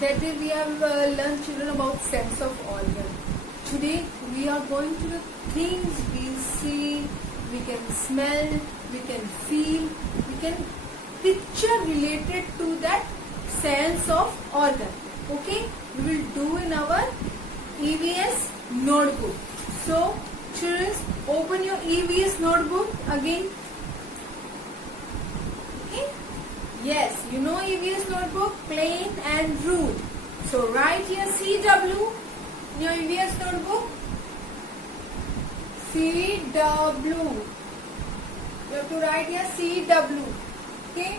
That day we have learned children about sense of organ. Today we are going to the things we see, we can smell, we can feel, we can picture related to that sense of organ. Okay, we will do in our EVS notebook. So children, open your EVS notebook again. Okay. Yes, you know EVS notebook, plain and ruled. So write here CW in your EVS notebook. CW. You have to write here CW. Okay.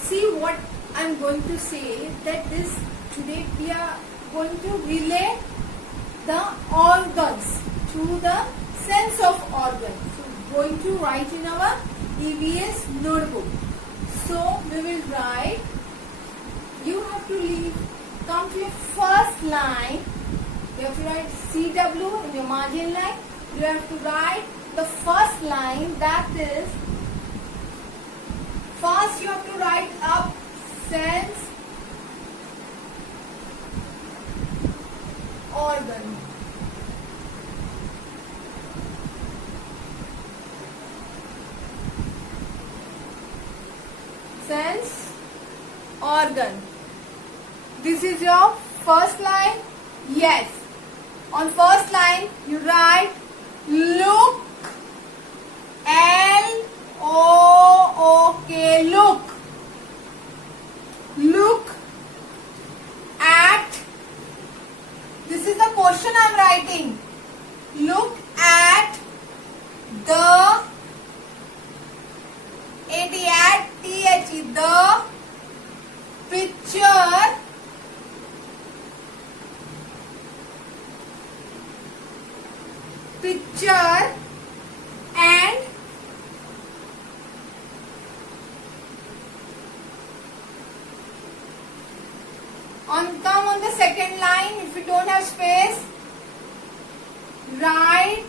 See what I am going to say, that this today we are going to relate the organs to the sense of organ. So going to write in our EVS notebook. So we will write, you have to come to your first line, you have to write CW in your margin line, you have to write the first line, that is, first you have to write up sense organ. Sense organ. This is your first line. Yes. On first line you write look. L-O-O-K. Look. Look at. This is the question I am writing. Look at the the picture and come on the second line. If you don't have space, write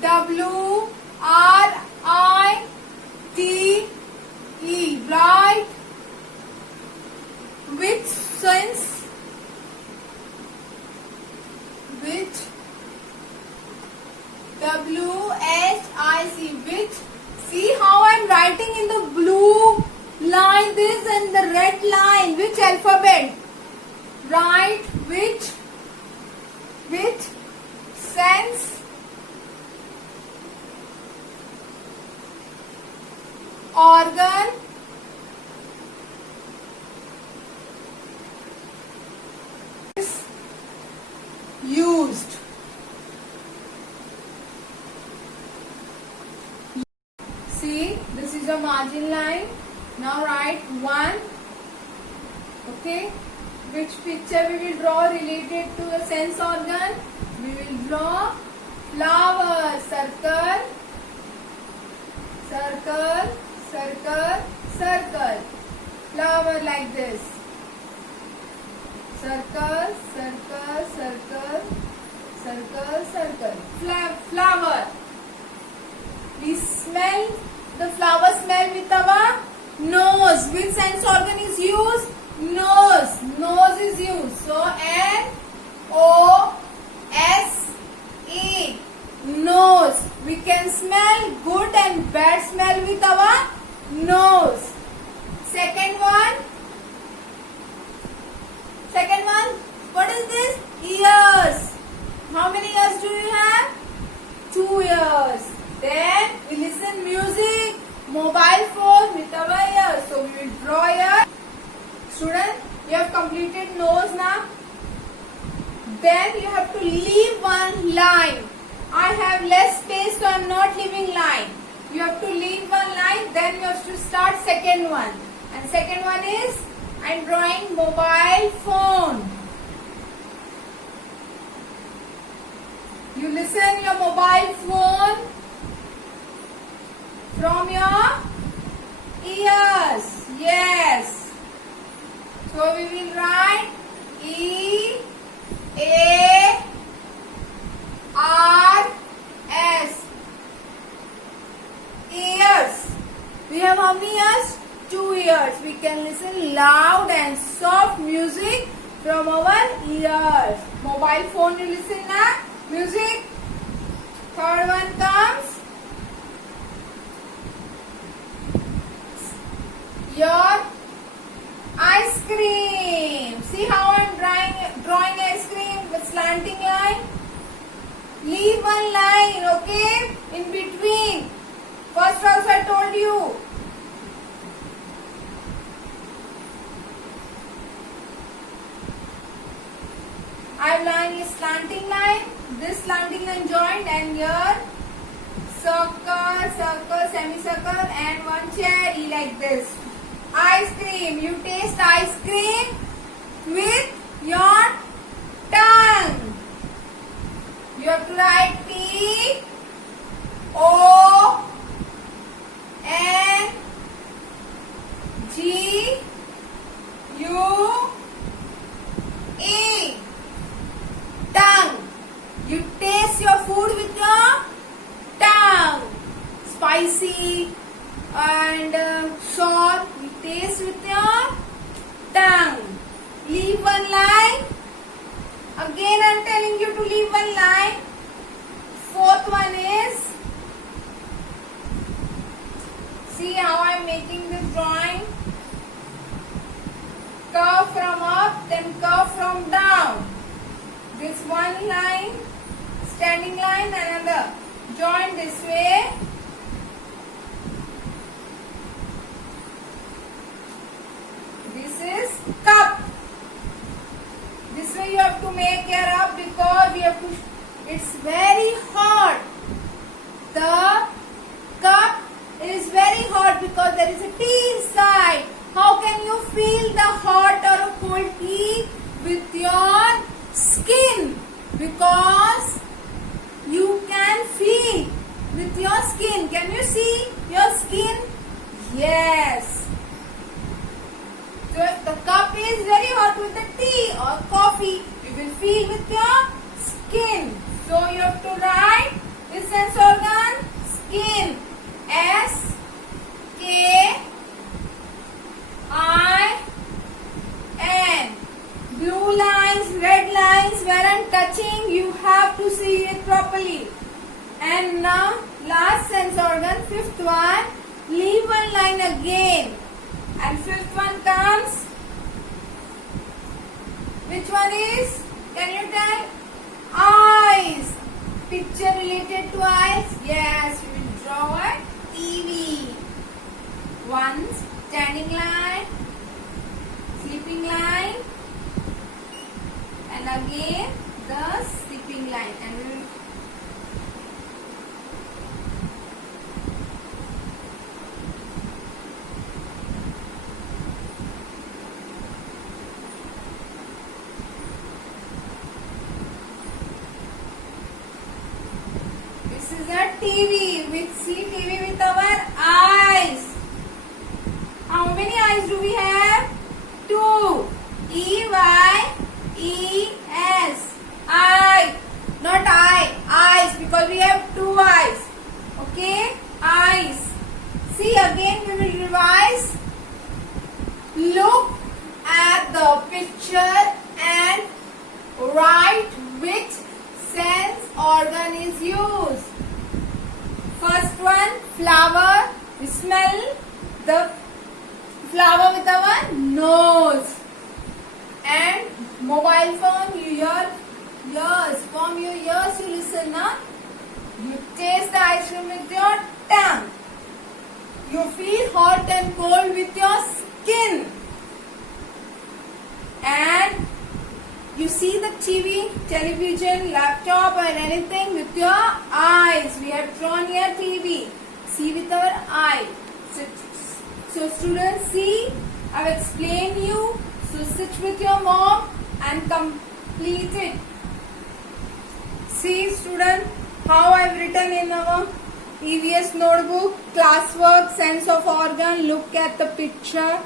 W-R-I-T-E. Write which sense, which W-H-I-C, which. See how I am writing in the blue line this and the red line, which alphabet? Write which sense organ is used. See, this is your margin line. Now write 1. Okay. Which picture we will draw related to the sense organ? We will draw flower. Circle, circle, circle, circle. Flower like this. Circle, circle, circle, circle, circle. Flower. We smell the flower smell with our nose. Which sense organ is used? Nose. Nose is used. So N-O-S-E. Nose. We can smell good and bad smell with our nose. Second one. Second one. What is this? Ears. How many ears do you have? 2 ears. Then we listen music, mobile phone with our ears. So we will draw here. Student, you have completed nose now. Then you have to leave one line. I have less space, so I am not leaving line. You have to leave one line. Then you have to start second one. And second one is, I am drawing mobile phone. You listen your mobile phone from your ears. Yes. So we will write E-A-R-S. Ears. We have how many ears? 2 ears. We can listen loud and soft music from our ears. Mobile phone you listen na music. Third one comes your ice cream. See how I am drawing ice cream with slanting line. Leave one line, okay, in between. First also I told you. I have line is slanting line. This slanting line joined, and here circle, circle, semicircle, and one cherry like this. Ice cream. You taste ice cream with your tongue. You have to write T O N G U E. Tongue. You taste your food with your tongue. Spicy and sour. You taste with your tongue. Leave one line. Again I am telling you to leave one line. Fourth one is, see how I am making this drawing. Curve from up, then curve from down. This one line, standing line, another. Join this way. This is cup. This way you have to make your up because we have to. It's very hot. The cup is very hot because there is a tea inside. How can you feel the hot or a cold tea? With your skin. Because you can feel with your skin. Can you see your skin? Yes. So the cup is very hot with the tea or coffee. You will feel with your skin. So you have to write this sense organ, skin. S K I N. Blue lines, red lines, where I'm touching, you have to see it properly. And now last sense organ, fifth one. Leave one line again. And fifth one comes. Which one is? Can you tell? Eyes. Picture related to eyes? Yes, we will draw a TV. One standing line, sleeping line, and again the sleeping line. And we will TV. We see TV with our eyes. How many eyes do we have? 2. E-Y-E-S. Eye. Not eye. Eyes. Because we have 2 eyes. Okay? Eyes. See, again we will revise. Look at the picture and write which sense organ is used. First one, flower. We smell the flower with our nose. And mobile phone, you hear ears. From your ears you listen, na? You taste the ice cream with your tongue. You feel hot and cold with your skin. And you see the TV, television, laptop or anything with your eyes. We have drawn here TV. See with our eye. So students, see, I have explained you. So sit with your mom and complete it. See student, how I have written in our EVS notebook. Classwork, sense of organ, look at the picture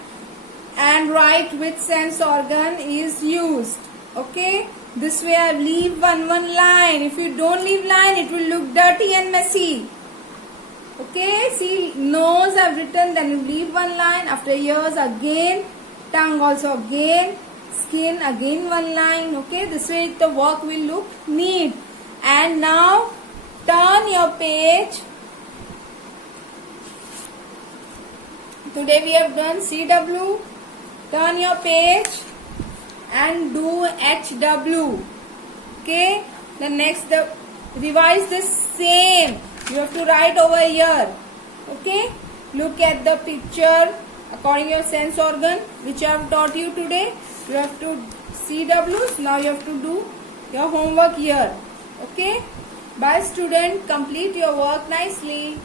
and write which sense organ is used. Okay, this way I leave one line. If you don't leave line, it will look dirty and messy. Okay, see, nose I've written, then you leave one line. After ears again, tongue also again, skin again one line. Okay, this way the work will look neat. And now turn your page. Today we have done CW. Turn your page and do HW. Okay, the next revise this same. You have to write over here. Okay, look at the picture according to your sense organ which I have taught you today. You have to CWs. Now you have to do your homework here. Okay, bye student, complete your work nicely.